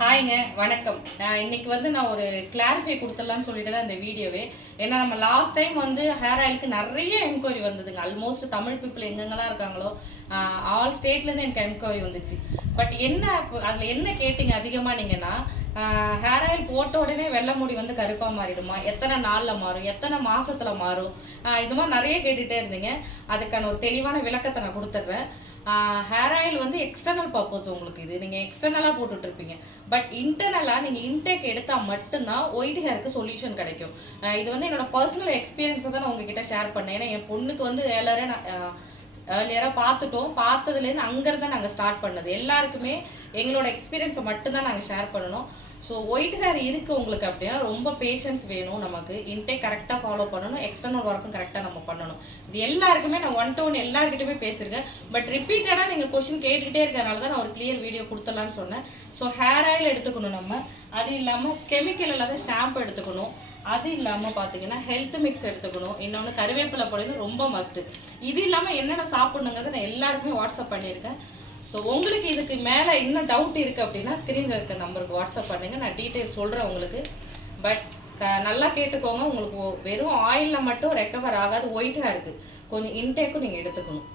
ஹாய்ங்க வணக்கம். இன்னைக்கு நான் ஒரு கிளாரிஃபை கொடுத்துடலாம்னு சொல்லிட்டு தான் இந்த வீடியோவே. ஏன்னா நம்ம லாஸ்ட் டைம் ஹேர் ஆயிலுக்கு நிறைய என்கொயரி வந்ததுங்க. ஆல்மோஸ்ட் தமிழ் பீப்புள் எங்கெங்கெல்லாம் இருக்காங்களோ ஆல் ஸ்டேட்லேருந்து எனக்கு என்கொயரி வந்துச்சு. பட் என்ன அதில் என்ன கேட்டிங்க அதிகமாக நீங்கன்னா, ஹேர் ஆயில் போட்ட உடனே வெள்ளை முடி கருப்பாக மாறிடுமா, எத்தனை நாளில் மாறும், எத்தனை மாதத்தில் மாறும், இது மாதிரி நிறைய கேட்டுகிட்டே இருந்தீங்க. அதுக்கான ஒரு தெளிவான விளக்கத்தை நான் கொடுத்துட்றேன். Hair oil external purpose. உங்களுக்கு இது நீங்கள் எக்ஸ்டர்னலாக போட்டுட்டு இருப்பீங்க. பட் இன்டர்னலாக நீங்கள் இன்டேக் எடுத்தால் மட்டும்தான் ஒயிட் ஹேருக்கு சொல்யூஷன் கிடைக்கும். இது என்னோட பர்சனல் எக்ஸ்பீரியன்ஸை தான் நான் உங்ககிட்ட ஷேர் பண்ணேன். ஏன்னா என் பொண்ணுக்கு ஏர்லியராக பார்த்ததுலேருந்து அங்கேருந்து நாங்கள் ஸ்டார்ட் பண்ணது. எல்லாருக்குமே எங்களோட எக்ஸ்பீரியன்ஸை மட்டும்தான் நாங்கள் ஷேர் பண்ணணும். ஸோ ஒயிட் ஹேர் இருக்குது உங்களுக்கு அப்படின்னா ரொம்ப பேஷன்ஸ் வேணும். நமக்கு இன்டேக் கரெக்டாக ஃபாலோ பண்ணணும், எக்ஸ்டர்னல் ஒர்க்கும் கரெக்டாக நம்ம பண்ணணும். இது எல்லாருக்குமே நான் 1 to 1 எல்லாருக்கிட்டுமே பேசியிருக்கேன். பட் ரிப்பீட்டடாக நீங்கள் கொஸ்டின் கேட்டுக்கிட்டே இருக்கிறனால தான் நான் ஒரு கிளியர் வீடியோ கொடுத்துடலான்னு சொன்னேன். ஸோ ஹேர் ஆயில் எடுத்துக்கணும் நம்ம. அது இல்லாமல் கெமிக்கல் இல்லாத ஷாம்பு எடுத்துக்கணும். அது இல்லாமல் பார்த்தீங்கன்னா ஹெல்த் மிக்ஸ் எடுத்துக்கணும். இன்னொன்று கருவேப்பிலை பொடி ரொம்ப மஸ்ட்டு. இது இல்லாமல் என்னென்ன சாப்பிடணுங்கிறத நான் எல்லாருக்குமே வாட்ஸ்அப் பண்ணியிருக்கேன். ஸோ உங்களுக்கு இதுக்கு மேலே இன்னும் டவுட் இருக்குது அப்படின்னா ஸ்க்ரீனில் இருக்க நம்பருக்கு வாட்ஸ்அப் பண்ணுங்கள். நான் டீட்டெயில் சொல்கிறேன் உங்களுக்கு. பட் நல்லா கேட்டுக்கோங்க. உங்களுக்கு வெறும் ஆயிலில் மட்டும் ரெக்கவர் ஆகாது. ஒயிட் ஹேருக்கு கொஞ்சம் இன்டேக்கும் நீங்கள் எடுத்துக்கணும்.